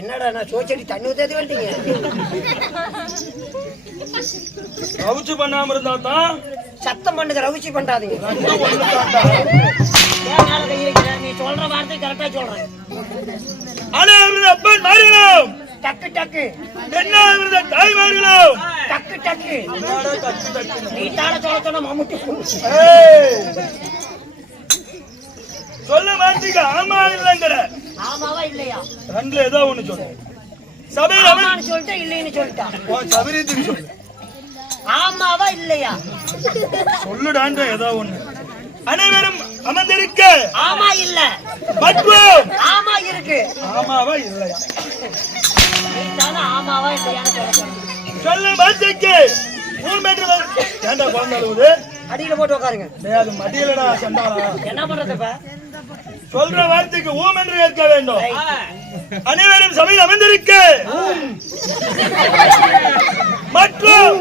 என்னடா நான் சோச்சடி தண்ணி ஊத்தாது வேண்டிங்க ரவுச்சி பண்ணாம இருந்தா தான் சத்தம் பண்ணுங்க. ரவுச்சி பண்றாதீங்க. நீ சொல்ற வார்த்தை கரெக்டா சொல்றேன். அப்பன் மாறிகளும் டக்கு டக்கு என்ன தாய்மார்களும் டக்கு டக்கு நீ தாட சொல்ல மம்முட்டி சொல்ல மாட்டீங்க. ஆமா இல்லைங்கிற ஆமாவா இல்லையா ரெண்டுல ஏதோ ஒண்ணு சொல்லு. சபையில் ஆமான்னு சொல்லிட்டா இல்லைன்னு சொல்லிட்டான். சபரீதின்னு சொல்லு. ஆமாவா இல்லையா சொல்லுடான்ற ஏதோ ஒண்ணு. அனைவரும் அமர்ந்திருக்க ஆமா இல்ல மற்றும் ஆமா இருக்கு. ஆமாவா இல்லையா ஆமாவா இல்லையா சொல்ல மாட்டீங்க. ஏண்டா குழந்தை அடியில போட்டு உட்காருங்க. அது மடியிலடா சண்டாளா என்ன பண்றது இப்ப? சொல்ற வார்த்தைக்கு ஊம் என்று ஏற்க வேண்டும். அனைவரும் சபையில் அமர்ந்திருக்க மற்றும்